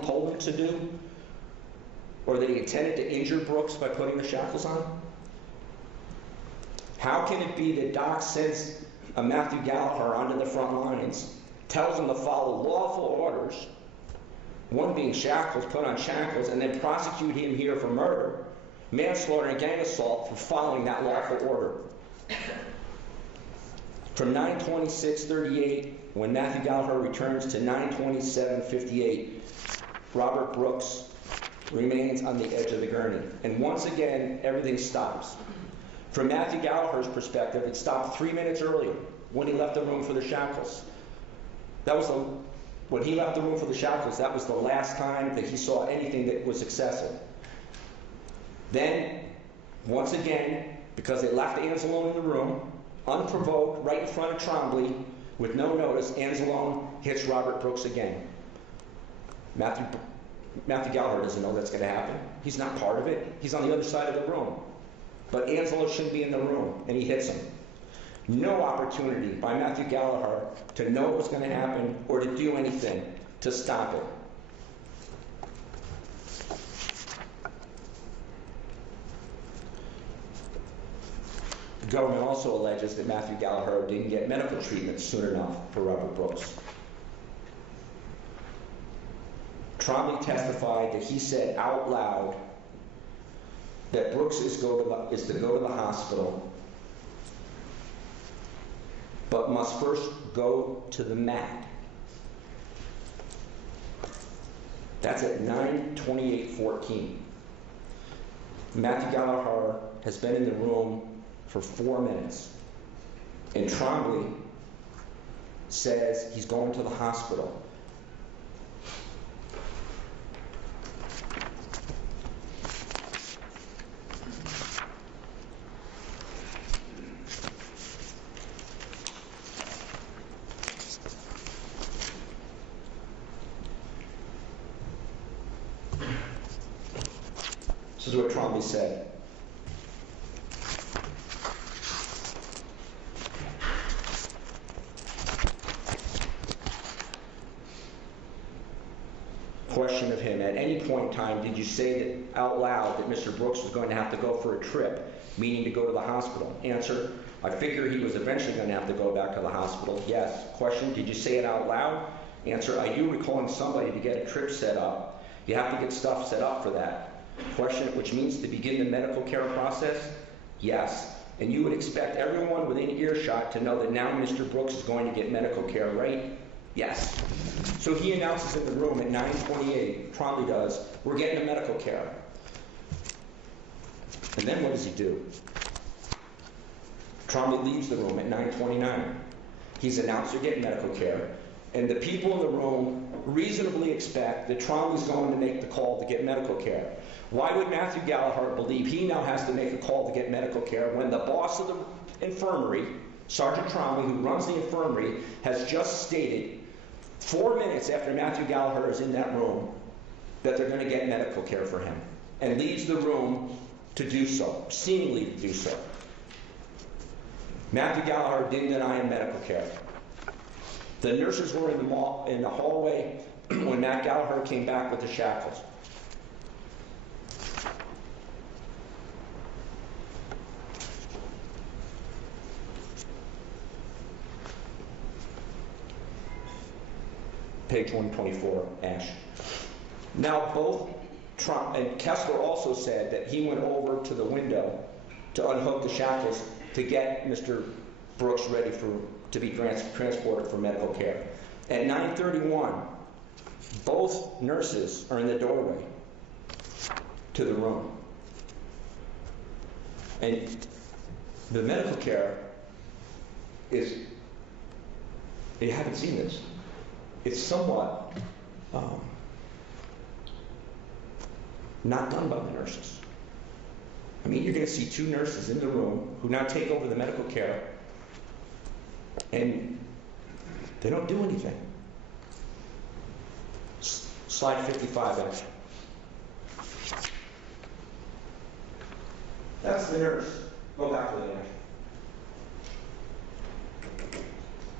someone told him to do, or that he intended to injure Brooks by putting the shackles on? How can it be that Doc sends a Matthew Gallagher onto the front lines, tells him to follow lawful orders, one being shackles, put on shackles, and then prosecute him here for murder, manslaughter, and gang assault for following that lawful order? From 9/26/38, when Matthew Gallagher returns, to 9/27/58, Robert Brooks remains on the edge of the gurney. And once again, everything stops. From Matthew Gallagher's perspective, it stopped 3 minutes earlier when he left the room for the shackles. When he left the room for the shackles, that was the last time that he saw anything that was excessive. Then, once again, because they left Anzalone in the room, unprovoked, right in front of Trombley, with no notice, Anzalone hits Robert Brooks again. Matthew Gallagher doesn't know that's going to happen. He's not part of it. He's on the other side of the room. But Anzalone shouldn't be in the room, and he hits him. No opportunity by Matthew Gallagher to know what was going to happen or to do anything to stop it. The government also alleges that Matthew Gallagher didn't get medical treatment soon enough for Robert Brooks. Trombley testified that he said out loud that Brooks is to go to the hospital, but must first go to the mat. That's at 9/28/14. Matthew Gallagher has been in the room for 4 minutes, and Trombley says he's going to the hospital. This is what Trombley said. Question of him: at any point in time, did you say that out loud that Mr. Brooks was going to have to go for a trip, meaning to go to the hospital? Answer: I figure he was eventually going to have to go back to the hospital. Yes. Question: did you say it out loud? Answer: I do recalling somebody to get a trip set up. You have to get stuff set up for that. Question: which means to begin the medical care process? Yes. And you would expect everyone within earshot to know that now Mr. Brooks is going to get medical care, right? Yes. So he announces in the room at 9:28, Trombley does, we're getting the medical care. And then what does he do? Trombley leaves the room at 9:29. He's announced they're getting medical care, and the people in the room reasonably expect that Trombley's going to make the call to get medical care. Why would Matthew Gallagher believe he now has to make a call to get medical care when the boss of the infirmary, Sergeant Trombley, who runs the infirmary, has just stated 4 minutes after Matthew Gallagher is in that room that they're going to get medical care for him, and leaves the room to do so, seemingly to do so. Matthew Gallagher didn't deny him medical care. The nurses were in the hallway when Matt Gallagher came back with the shackles. Page 124, Ash. Now both Trump and Kessler also said that he went over to the window to unhook the shackles to get Mr. Brooks ready to be transported for medical care. At 9:31, both nurses are in the doorway to the room. And the medical care is, you haven't seen this, it's somewhat not done by the nurses. I mean, you're going to see two nurses in the room who now take over the medical care, and they don't do anything. Slide 55, actually. That's the nurse. Go back to the image.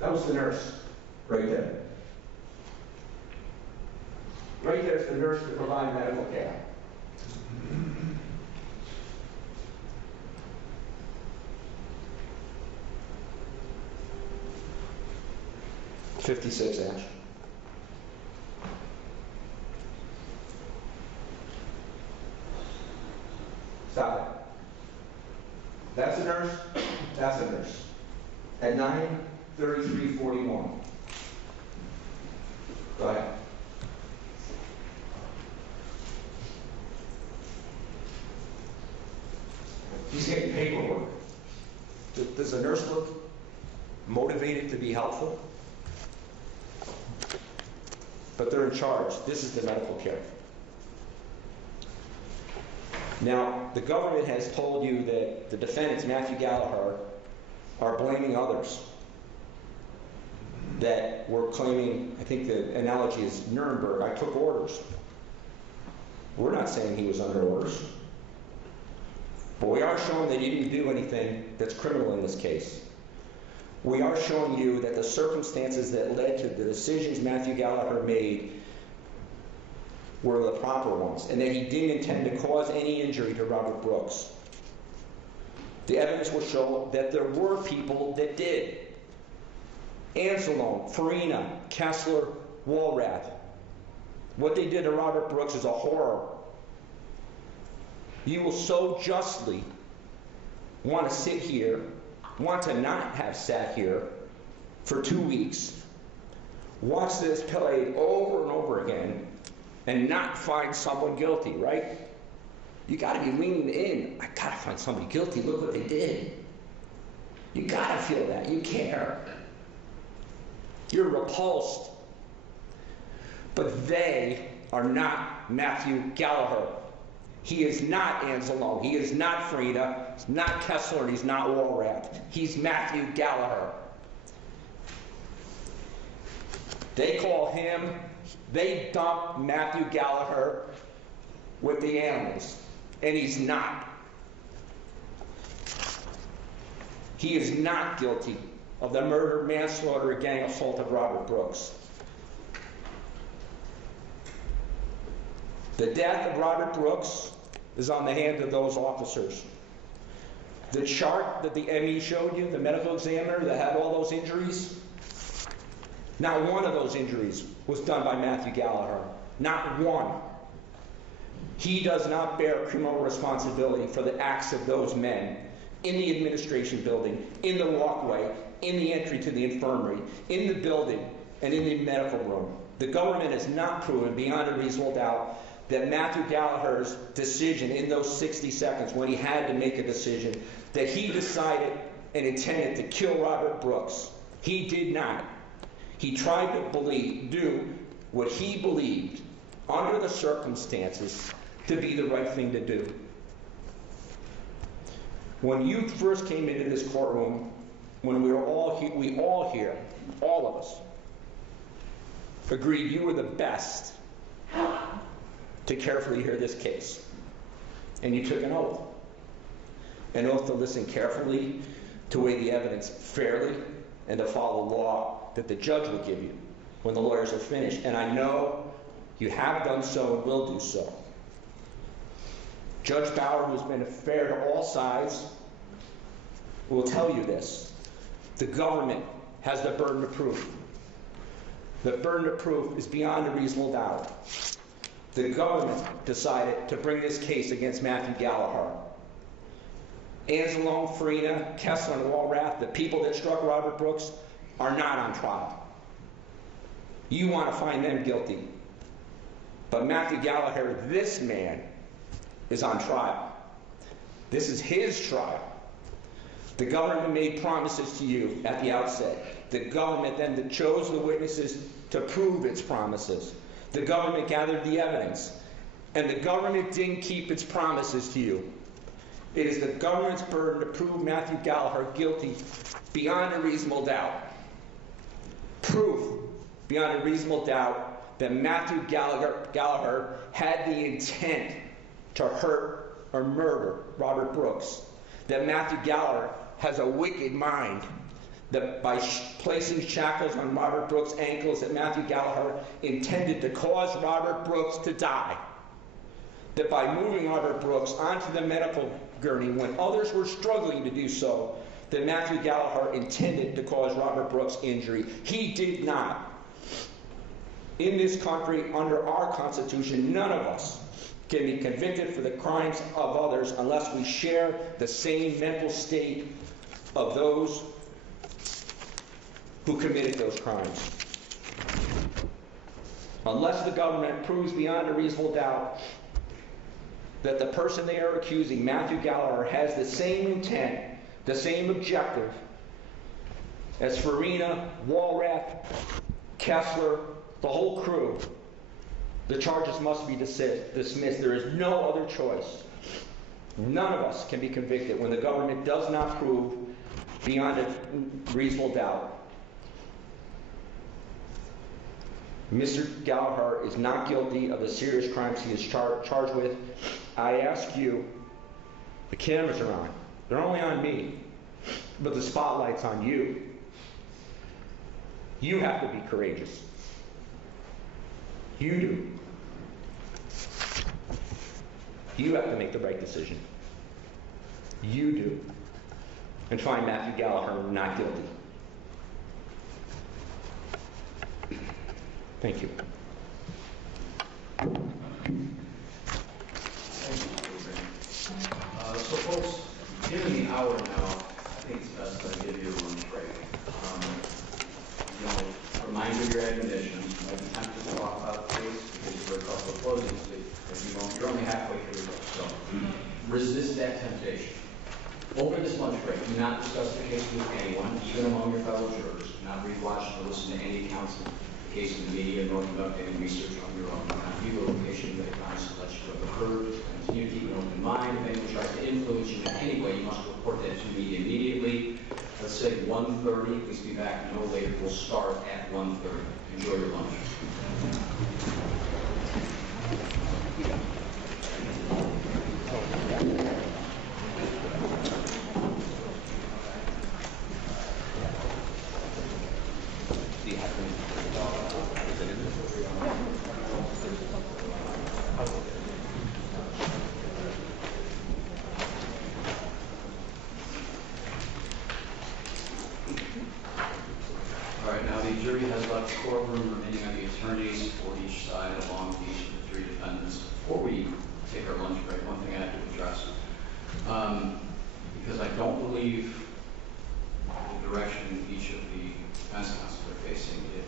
That was the nurse right there. Right there's the nurse to provide medical care. .56". Stop it. That's a nurse. That's a nurse. At 9:33:41. Go ahead. He's getting paperwork. Does the nurse look motivated to be helpful? But they're in charge. This is the medical care. Now, the government has told you that the defendants, Matthew Gallagher, are blaming others. That we're claiming, I think the analogy is Nuremberg, I took orders. We're not saying he was under orders. But we are showing that he didn't do anything that's criminal in this case. We are showing you that the circumstances that led to the decisions Matthew Gallagher made were the proper ones, and that he didn't intend to cause any injury to Robert Brooks. The evidence will show that there were people that did. Anzalone, Farina, Kessler, Walrath. What they did to Robert Brooks is a horror. You will so justly want to sit here, want to not have sat here for 2 weeks, watch this played over and over again, and not find someone guilty, right? You got to be leaning in. I got to find somebody guilty. Look what they did. You got to feel that. You care. You're repulsed. But they are not Matthew Gallagher. He is not Anzalone. He is not Frida. He's not Kessler. He's not Walrath. He's Matthew Gallagher. They call him, they dump Matthew Gallagher with the animals. And he's not. He is not guilty of the murder, manslaughter, and gang assault of Robert Brooks. The death of Robert Brooks is on the hands of those officers. The chart that the ME showed you, the medical examiner that had all those injuries, not one of those injuries was done by Matthew Gallagher. Not one. He does not bear criminal responsibility for the acts of those men in the administration building, in the walkway, in the entry to the infirmary, in the building, and in the medical room. The government has not proven beyond a reasonable doubt that Matthew Gallagher's decision in those 60 seconds, when he had to make a decision, that he decided and intended to kill Robert Brooks. He did not. He tried to do what he believed, under the circumstances, to be the right thing to do. When you first came into this courtroom, when we were all here, all of us, agreed you were the best to carefully hear this case. And you took an oath. An oath to listen carefully, to weigh the evidence fairly, and to follow the law that the judge will give you when the lawyers are finished. And I know you have done so and will do so. Judge Bauer, who's been fair to all sides, will tell you this. The government has the burden of proof. The burden of proof is beyond a reasonable doubt. The government decided to bring this case against Matthew Gallagher. Anzalone, Farina, Kessler, and Walrath, the people that struck Robert Brooks, are not on trial. You want to find them guilty. But Matthew Gallagher, this man, is on trial. This is his trial. The government made promises to you at the outset. The government then chose the witnesses to prove its promises. The government gathered the evidence. And the government didn't keep its promises to you. It is the government's burden to prove Matthew Gallagher guilty beyond a reasonable doubt. Proof beyond a reasonable doubt that Matthew Gallagher had the intent to hurt or murder Robert Brooks. That Matthew Gallagher has a wicked mind. that by placing shackles on Robert Brooks' ankles that Matthew Gallagher intended to cause Robert Brooks to die. That by moving Robert Brooks onto the medical gurney when others were struggling to do so, that Matthew Gallagher intended to cause Robert Brooks injury. He did not. In this country, under our Constitution, none of us can be convicted for the crimes of others unless we share the same mental state of those who committed those crimes. Unless the government proves beyond a reasonable doubt that the person they are accusing, Matthew Gallagher, has the same intent, the same objective as Farina, Walrath, Kessler, the whole crew, the charges must be dismissed. There is no other choice. None of us can be convicted when the government does not prove beyond a reasonable doubt. Mr. Gallagher is not guilty of the serious crimes he is charged with. I ask you, the cameras are on. They're only on me, but the spotlight's on you. You have to be courageous. You do. You have to make the right decision. You do. And find Matthew Gallagher not guilty. Thank you. So folks, given the hour now, I think it's best that I give you a lunch break. Remind you of your admonitions. You might be tempted to talk about the case because you've heard a couple of closings, but you're only halfway through it. So resist that temptation. Over this lunch break, do not discuss the case with anyone, even among your fellow jurors. Do not rewatch or listen to any accounts of the case in the media, nor conduct any research on your own. Do not view the location that crimes alleged to have occurred. Continue to keep an open mind. If anyone tries to influence you in any way, you must report that to me immediately. Let's say 1:30. Please be back no later. We'll start at 1:30. Enjoy your lunch. The jury has left the courtroom, remaining on the attorneys for each side along with each of the three defendants. Before we take our lunch break, one thing I have to address, because I don't believe the direction each of the defense counsels are facing, it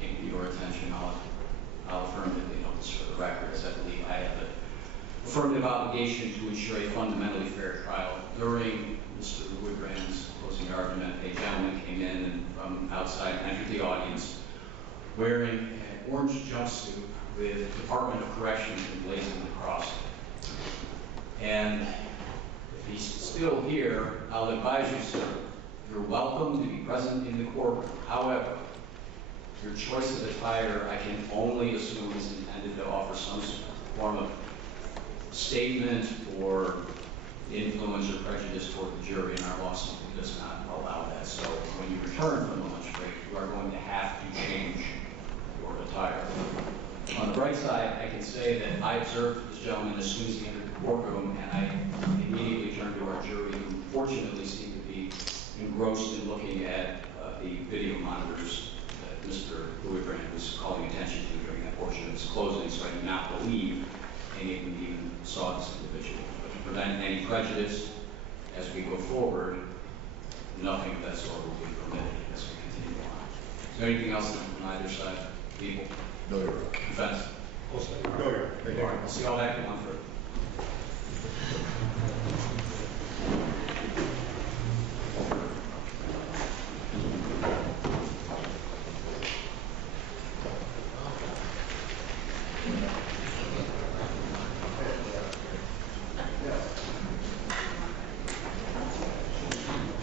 came to your attention. I'll affirmatively note this for the record, as I believe I have an affirmative obligation to ensure a fundamentally fair trial. During Mr. Woodbrand's closing argument, a gentleman came in and from outside and entered the audience wearing an orange jumpsuit with Department of Corrections emblazoned across it. And if he's still here, I'll advise you, sir, you're welcome to be present in the courtroom. However, your choice of attire, I can only assume, is intended to offer some form of statement or influence or prejudice toward the jury, and our law simply does not allow that. So when you return from the lunch break, you are going to have to change your attire. On the bright side, I can say that I observed this gentleman as soon as he entered the courtroom, and I immediately turned to our jury, who fortunately seemed to be engrossed in looking at the video monitors that Mr. Woodbrand was calling attention to during that portion of his closing, so I do not believe any of them even saw this individual. But to prevent any prejudice as we go forward, nothing of that sort will be permitted as we continue on. Is there anything else on either side? People? No, Your Honor. Defense? No, Your Honor. All right, we'll see y'all back in 1:30.